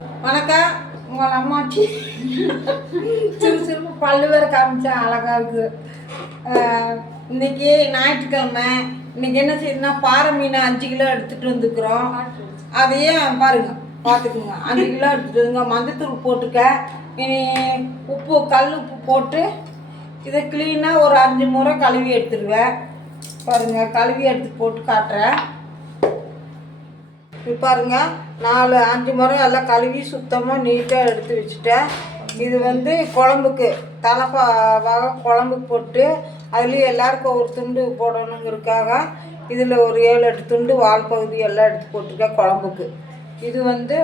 வணக்கம். உங்கள் அம்மாச்சி சிறு பல்லு வேறு காமிச்சா அழகாக இருக்குது. இன்றைக்கி ஞாயிற்றுக்கிழமை. இன்றைக்கி என்ன செய்யுதுன்னா பாறை மீன் 5 கிலோ எடுத்துகிட்டு வந்துக்கிறோம். அதையே பாருங்கள், பார்த்துக்குங்க. 5 கிலோ எடுத்துகிட்டு வந்துங்க. மஞ்சத்தூள் போட்டுக்க. இனி உப்பு, கல் உப்பு போட்டு இதை க்ளீனாக ஒரு 5 முறை கழுவி எடுத்துடுவேன். பாருங்கள், கழுவி எடுத்து போட்டு காட்டுறேன். இப்போ பாருங்கள், 4-5 முறை எல்லாம் கழுவி சுத்தமாக நீட்டாக எடுத்து வச்சுட்டேன். இது குழம்புக்கு வகை குழம்புக்கு போட்டு அதுலேயும் எல்லாருக்கும் ஒரு துண்டு போடணுங்கிறதுக்காக இதில் ஒரு 7-8 துண்டு வால் பகுதி எல்லாம் எடுத்து போட்டிருக்கேன் குழம்புக்கு. இது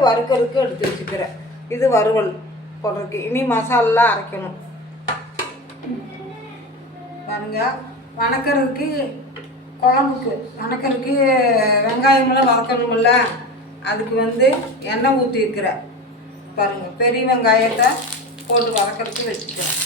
வறுக்கிறதுக்கு எடுத்து வச்சுக்கிறேன். இது வறுவல் போடுறதுக்கு. இனி மசாலெலாம் அரைக்கணும். பாருங்கள், வணக்கிறதுக்கு குழம்புக்கு வணக்கிறதுக்கு வெங்காயமெல்லாம் வதக்கணுமில்ல, அதுக்கு எண்ணெய் ஊற்றிருக்கிறேன். பாருங்கள், பெரிய வெங்காயத்தை போட்டு வதக்கிறதுக்கு வச்சுக்கிறேன்.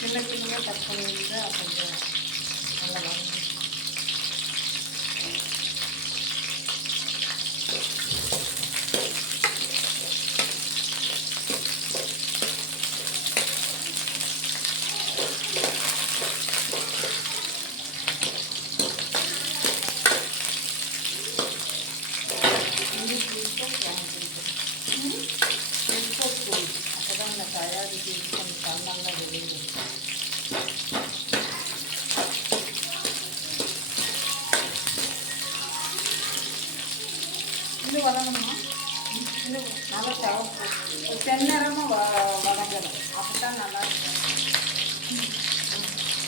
சின்ன சின்னதாக கட் பண்ணி வச்சுட்டு கொஞ்சம் நல்லா வதங்க. அப்போதான் இந்த தயாரிக்கு கொஞ்சம் தண்ணெல்லாம் வெளியே இன்னும் வதங்கணுமா? இன்னும் நல்லா தேவை தென்னரமாக வதங்கணும். அப்போ தான் நல்லாயிருக்கும்.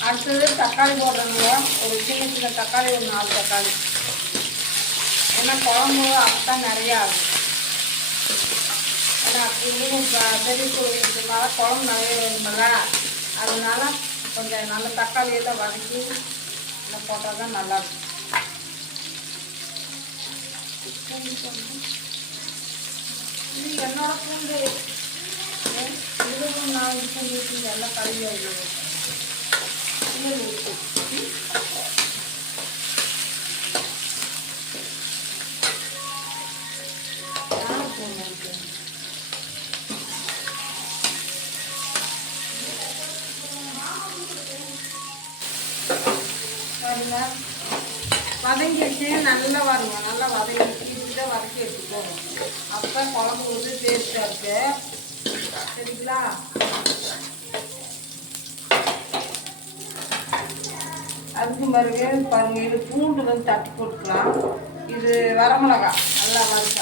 அடுத்தது தக்காளி போடுறவங்க ஒரு சின்ன சின்ன தக்காளி, ஒரு 4 தக்காளி. ஏன்னா குழம்பு அப்போ தான் நிறையா ஆகும். ஏன்னா பெரிய கோழினால குழம்பு நிறைய வேணுமில்ல, அதனால கொஞ்சம் நல்ல தக்காளியெல்லாம் வதக்கி நல்லா போட்டால் தான் நல்லாயிருக்கும். இது என்னோட பூண்டு. இதுவும் நான் பூண்டு எல்லாம் கழுவி ஆகிடுவேன். வதங்கி வச்சு நல்லா வருங்க. நல்லா வதக்கி தான் வதக்கி எடுத்துக்கோங்க. அப்போ குழம்பு டேஸ்ட்டாக இருக்கு. சரிங்களா? அதுக்கு பாருங்க, இது பூண்டு தட்டி போட்டுக்கலாம். இது வரமிளகா நல்லா வறுக்க.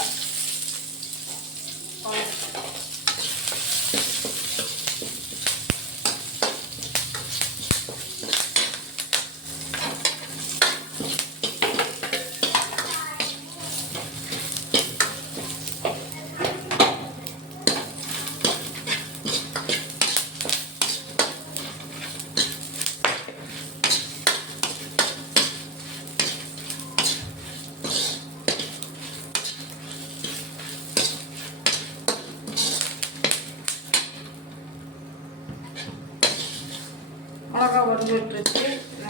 மிளகா வறுத்துட்டு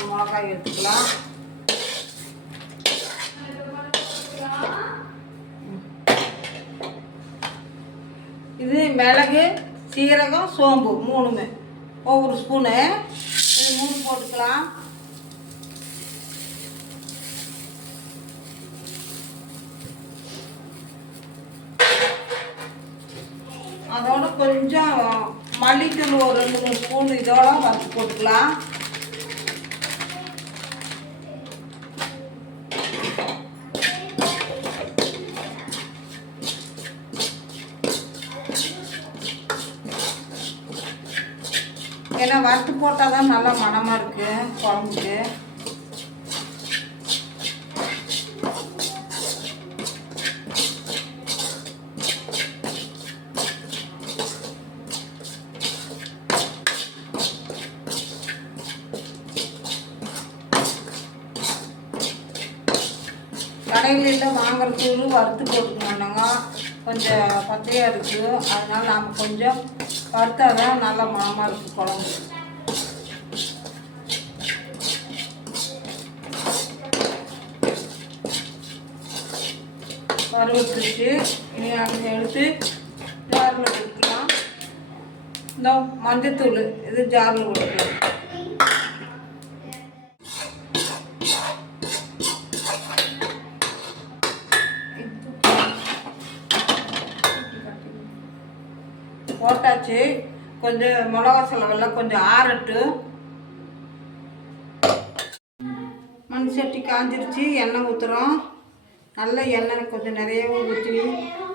மிளகாய் எடுத்துக்கலாம். இது மிளகு, சீரகம், சோம்பு 3மே ஒவ்வொரு ஸ்பூனு. இது 3 போட்டுக்கலாம். அதோட கொஞ்சம் மல்லித்தூள் ஒரு 2-3 ஸ்பூன் இதோட வறுத்து போட்டுக்கலாம். ஏன்னா வறுத்து போட்டால் தான் நல்லா மணமாக இருக்குது குழம்புக்கு. கடைகளில் வாங்குற தூள் வறுத்து போட்டுக்கணும். கொஞ்சம் பச்சையாக இருக்குது, அதனால் நாம் கொஞ்சம் வறுத்தாதான் நல்லா மணமாக இருக்குது குழம்பு. வறுவட்டுச்சு. இனி அதை எடுத்து ஜாரில் கொடுக்கலாம். இந்த மஞ்சத்தூள் இது ஜாரில் கொடுக்கலாம். போட்டாச்சு. கொஞ்சம் மிளகா செலவெல்லாம் கொஞ்சம் ஆறட்டு. மண் சட்டி காஞ்சிருச்சு. எண்ணெய் ஊற்றுறோம். நல்ல எண்ணெய் கொஞ்சம் நிறையவே ஊற்றி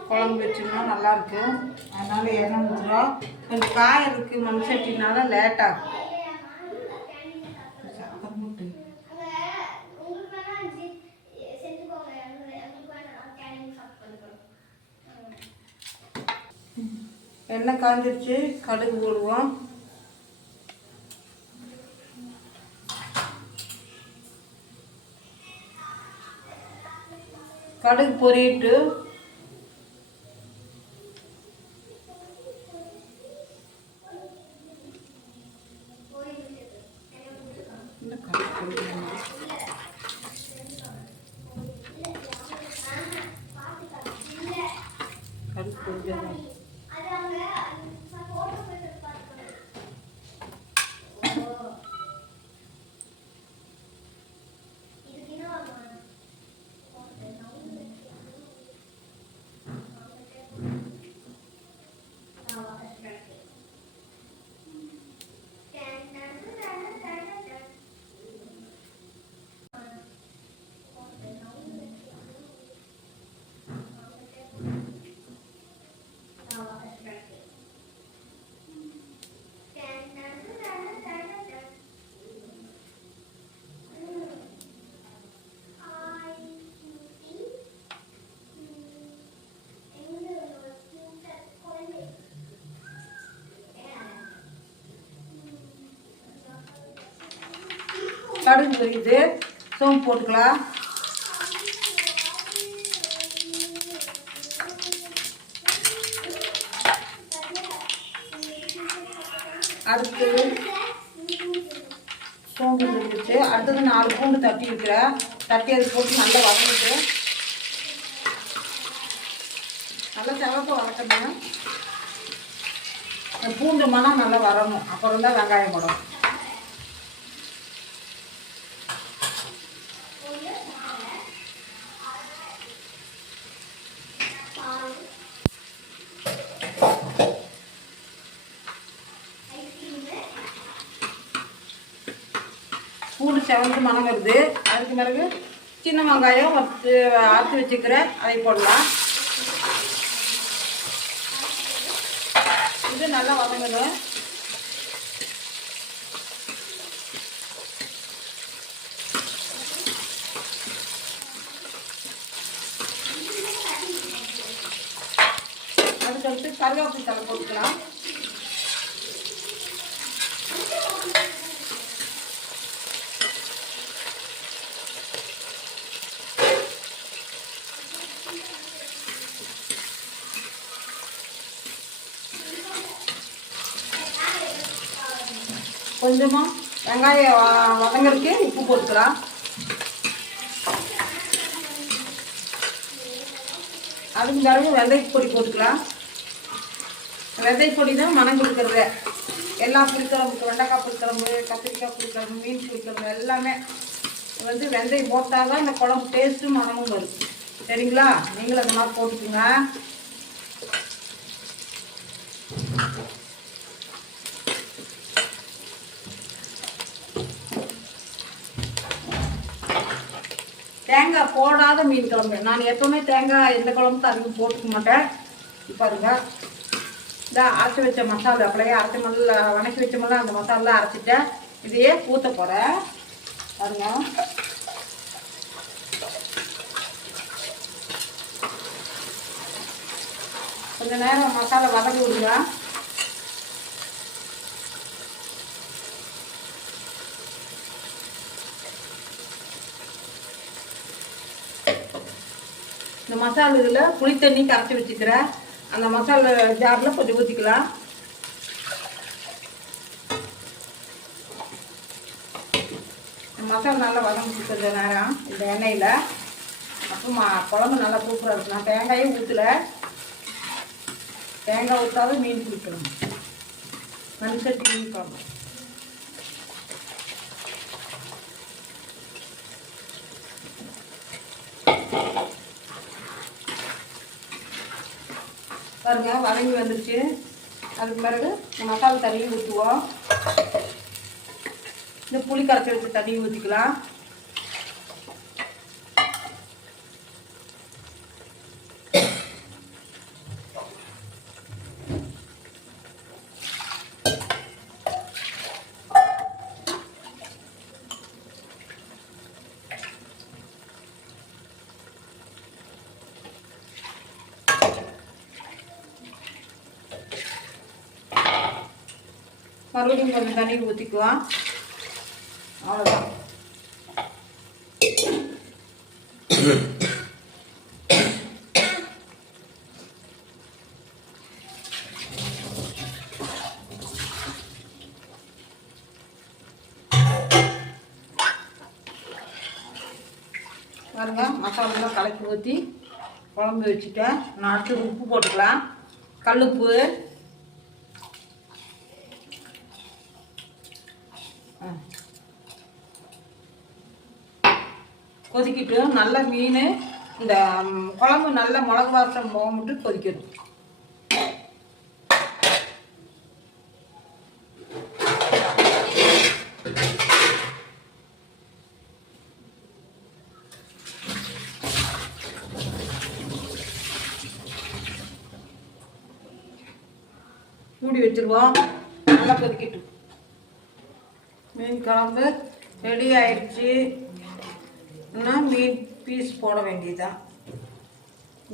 குழம்பு வச்சோம்னா நல்லாயிருக்கும். அதனால் எண்ணெய் ஊற்றுறோம். கொஞ்சம் காயறதுக்கு மண் சட்டினால லேட்டாகும். எண்ணெய் காஞ்சிருச்சு. கடுகு போடுவோம். கடுகு பொரிட்டு கடுகு பொரியுது. சோம்பு போட்டுக்கலாம். அடுத்து சோம்பு பொரிச்சு அடுத்தது 4 பூண்டு தட்டி வைக்கிறேன். தட்டி அது போட்டு நல்லா வதக்கிட்டு நல்லா சிவப்பு வதக்கணும். பூண்டு மணம் நல்லா வரணும். அப்புறம் தான் வெங்காயம் போடணும். பூண்டு செவந்து மணம் வருது. அதுக்கு பிறகு சின்ன வெங்காயம் அரைச்சி வச்சுக்கிறேன். அதை போடலாம். இது நல்லா வதங்கணும். அதுக்கடுத்து கருவேப்பிலை தலை போட்டுக்கலாம். கொஞ்சமாக வெங்காயம் வதங்கிறதுக்கு உப்பு போட்டுக்கலாம். அதுக்கு பிறகு வெந்தயப்பொடி போட்டுக்கலாம். வெந்தயப்பொடி தான் மனம் கொடுக்குறது. எல்லா புளிக்குழம்புக்கு வெண்டைக்காய் புளிக்குழம்பு, கத்திரிக்காய் புளிக்குழம்பு, மீன் புளிக்குழம்பு எல்லாமே வெந்தயம் போட்டால் தான் இந்த குழம்பு டேஸ்ட்டும் மனமும் வரும். சரிங்களா? நீங்களும் அந்த மாதிரி போட்டுக்குங்க. தேங்காய் போடாத மீன் குழம்பு. நான் எப்பவுமே தேங்காய் எந்த குழம்புக்கு அதிகம் போட்டுக்க மாட்டேன். பாருங்க, இந்த அரைச்சி வச்ச மசாலா அப்படியே அரைச்சி மல்ல வணக்கி வச்ச மல்ல அந்த மசாலா அரைச்சிட்டேன். இதையே ஊற்ற போகிறேன். பாருங்க, கொஞ்ச நேரம் மசாலா வதக்கி விடுங்க. இந்த மசாலா இதில் புளி தண்ணி கரைச்சி வச்சுக்கிறேன். அந்த மசாலா ஜாரில் கொஞ்சம் ஊற்றிக்கலாம். மசாலா நல்லா வதங்கிட்டு கொஞ்ச நேரம் இந்த எண்ணெயில். அப்போ குழம்பு நல்லா சூப்பராக இருக்கும். நான் தேங்காயும் ஊற்றல. தேங்காய் ஊற்றாத மீன் பிடிக்கணும். மண் சட்டி மீன் குழம்பு. பாருங்க வதங்கி வந்துருச்சு. அதுக்கு பிறகு மசாலா தண்ணியும் ஊற்றுவோம். இந்த புளி கரைச்சி வச்சு தண்ணியும் ஊற்றிக்கலாம். மறுபடியும் கொஞ்சம் தண்ணி ஊற்றிக்குவோம். அவ்வளோதான். பாருங்க மசாலாலாம் கலக்கி ஊற்றி குழம்பு வச்சுட்டேன். நான் அடுத்து உப்பு போட்டுக்கலாம். கல்லுப்பு, கொதிக்கிட்டு நல்ல மீன் இந்த குழம்பு நல்ல மிளகு வாசம் போகமிட்டு கொதிக்கணும். மூடி வச்சிருவோம். நல்லா கொதிக்கட்டும். மீன் குழம்பு ரெடி ஆயிடுச்சு. இன்னும் மீன் பீஸ் போட வேண்டியதுதான்.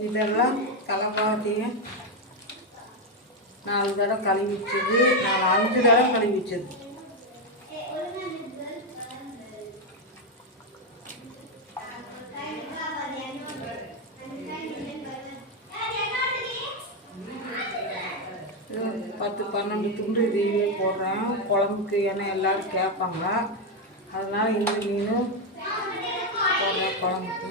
இதெல்லாம் தலைப்பாத்தையும் 4 தடவை கழுவி வச்சது. 5 தடவை கழுவி வச்சது. பத்து 12 துண்டு இதையே போடுறேன் குழம்புக்கு. ஏன்னா எல்லோரும் கேட்பாங்க. அதனால் இந்த மீனும் போடுறேன் குழம்புக்கு.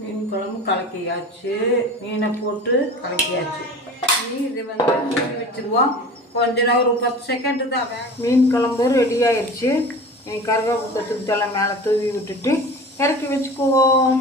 மீன் குழம்பு கலக்கியாச்சு. மீனை போட்டு கலக்கியாச்சு. இது மூடி வச்சுருவோம். கொஞ்ச நேரம் ஒரு 10 செகண்டு தான். மீன் குழம்பு ரெடி ஆயிடுச்சு. கருவேப்பிலை கொத்தமல்லி மேலே தூவி விட்டுட்டு இறக்கி வச்சுக்குவோம்.